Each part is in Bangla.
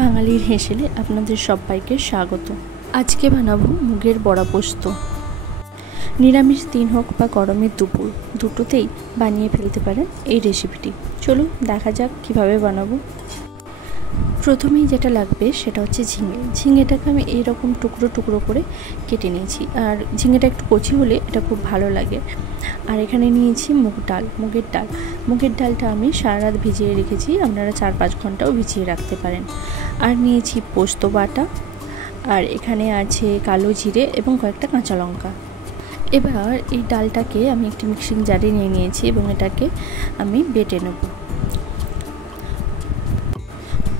বাঙালির হেসেলে আপনাদের সবাইকে স্বাগত। আজকে বানাবো মুগের বড়া পোস্ত। নিরামিষ দিন হোক বা গরমের দুপুর, দুটোতেই বানিয়ে ফেলতে পারেন এই রেসিপিটি। চলুন দেখা যাক কিভাবে বানাবো। প্রথমেই যেটা লাগবে সেটা হচ্ছে ঝিঙে। ঝিঙেটাকে আমি এইরকম টুকরো টুকরো করে কেটে নিয়েছি, আর ঝিঙেটা একটু কচি হলে এটা খুব ভালো লাগে। আর এখানে নিয়েছি মুগের ডালটা আমি সারা রাত ভিজিয়ে রেখেছি, আপনারা 4-5 ঘন্টাও ভিজিয়ে রাখতে পারেন। আর নিয়েছি পোস্ত বাটা, আর এখানে আছে কালো জিরে এবং কয়েকটা কাঁচা লঙ্কা। এবার এই ডালটাকে আমি একটি মিক্সিং জারে নিয়ে নিয়েছি এবং এটাকে আমি বেটে নেব।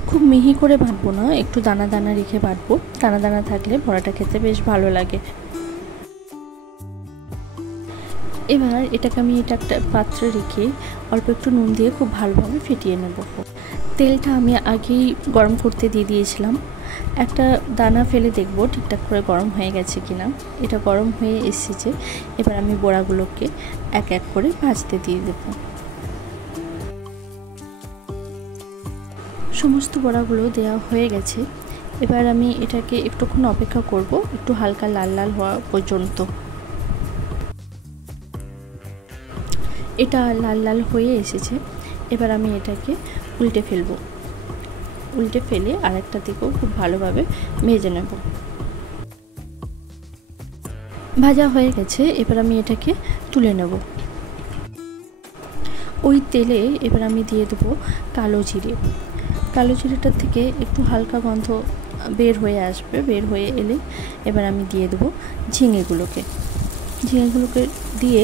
খুব মিহি করে বাটবো না, একটু দানা দানা রেখে বাটবো। দানা দানা থাকলে বড়াটা খেতে বেশ ভালো লাগে। এবার এটাকে আমি একটা পাত্রে রেখে অল্প একটু নুন দিয়ে খুব ভালোভাবে ফেটিয়ে নেব। তেলটা আমি আগেই গরম করতে দিয়ে দিয়েছিলাম। একটা দানা ফেলে দেখব ঠিকঠাক করে গরম হয়ে গেছে কিনা। এটা গরম হয়ে এসেছে। এবার আমি বড়াগুলোকে এক এক করে ভাজতে দিয়ে দেব। সমস্ত বড়াগুলো দেওয়া হয়ে গেছে। এবার আমি এটাকে একটুক্ষণ অপেক্ষা করব, একটু হালকা লাল লাল হওয়া পর্যন্ত। এটা লাল লাল হয়ে এসেছে। এবার আমি এটাকে উল্টে ফেলবো। উল্টে ফেলে আরেকটা দিকেও খুব ভালোভাবে ভেজে নেব। ভাজা হয়ে গেছে। এবার আমি এটাকে তুলে নেব। ওই তেলে এবার আমি দিয়ে দেবো কালো জিরেটার থেকে একটু হালকা গন্ধ বের হয়ে আসবে। বের হয়ে এলে এবার আমি দিয়ে দেবো ঝিঙেগুলোকে দিয়ে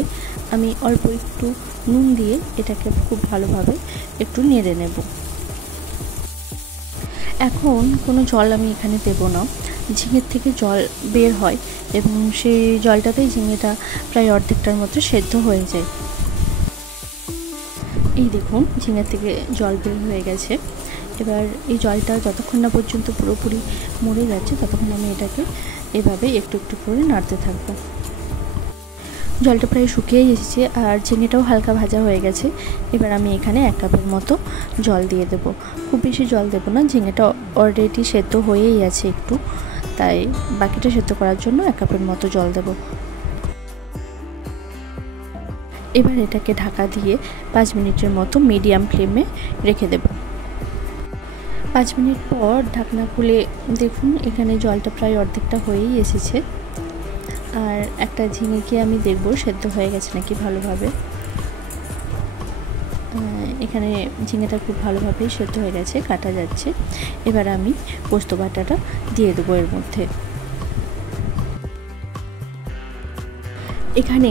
আমি অল্প একটু নুন দিয়ে এটাকে খুব ভালোভাবে একটু নেড়ে নেব। এখন কোনো জল আমি এখানে দেব না। ঝিঙের থেকে জল বের হয় এবং সেই জলটাতেই ঝিঙেটা প্রায় অর্ধেকটার মতো সেদ্ধ হয়ে যায়। এই দেখুন, ঝিঙের থেকে জল বের হয়ে গেছে। এবার এই জলটা যতক্ষণ না পর্যন্ত পুরোপুরি মরে যাচ্ছে ততক্ষণ আমি এটাকে এভাবে একটু একটু করে নাড়তে থাকবো। জলটা প্রায় শুকিয়েই এসেছে আর ঝিঙেটাও হালকা ভাজা হয়ে গেছে। এবার আমি এখানে 1 কাপের মতো জল দিয়ে দেব। খুব বেশি জল দেব না, ঝিঙেটা অলরেডি সেদ্ধ হয়েই আছে একটু, তাই বাকিটা সেদ্ধ করার জন্য 1 কাপের মতো জল দেব। এবার এটাকে ঢাকা দিয়ে 5 মিনিটের মতো মিডিয়াম ফ্লেমে রেখে দেব। 5 মিনিট পর ঢাকনা খুলে দেখুন এখানে জলটা প্রায় অর্ধেকটা হয়েই এসেছে। আর একটা ঝিঙেকে আমি দেখব সেদ্ধ হয়ে গেছে নাকি ভালোভাবে। এখানে ঝিঙেটা খুব ভালোভাবেই সেদ্ধ হয়ে গেছে, কাটা যাচ্ছে। এবার আমি পোস্ত বাটাটা দিয়ে দেবো এর মধ্যে। এখানে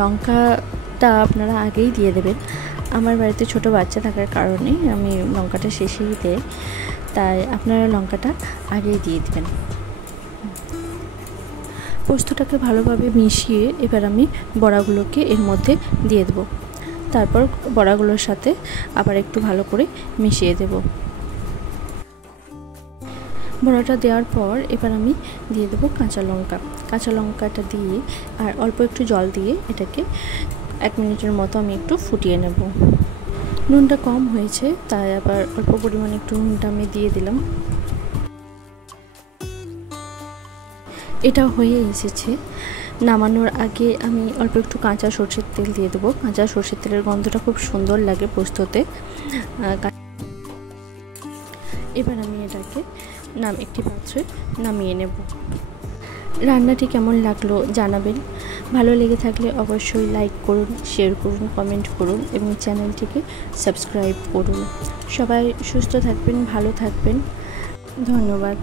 লঙ্কাটা আপনারা আগেই দিয়ে দেবেন। আমার বাড়িতে ছোট বাচ্চা থাকার কারণে আমি লঙ্কাটা শেষেই দেই, তাই আপনারা লঙ্কাটা আগেই দিয়ে দেবেন। পোস্তটাকে ভালোভাবে মিশিয়ে এবার আমি বড়াগুলোকে এর মধ্যে দিয়ে দেব। তারপর বড়াগুলোর সাথে আবার একটু ভালো করে মিশিয়ে দেব। বড়াটা দেওয়ার পর এবার আমি দিয়ে দেবো কাঁচা লঙ্কাটা দিয়ে আর অল্প একটু জল দিয়ে এটাকে 1 মিনিটের মতো আমি একটু ফুটিয়ে নেব। নুনটা কম হয়েছে, তাই আবার অল্প পরিমাণে একটু নুনটা আমি দিয়ে দিলাম। এটা হয়ে এসেছে। নামানোর আগে আমি অল্প একটু কাঁচা সরষের তেল দিয়ে দেবো। কাঁচা সরষের তেলের গন্ধটা খুব সুন্দর লাগে পোস্ততে। এবার আমি এটাকে একটি পাত্রে নামিয়ে নেব। রান্নাটি কেমন লাগলো জানাবেন। ভালো লেগে থাকলে অবশ্যই লাইক করুন, শেয়ার করুন, কমেন্ট করুন এবং চ্যানেলটিকে সাবস্ক্রাইব করুন। সবাই সুস্থ থাকবেন, ভালো থাকবেন। ধন্যবাদ।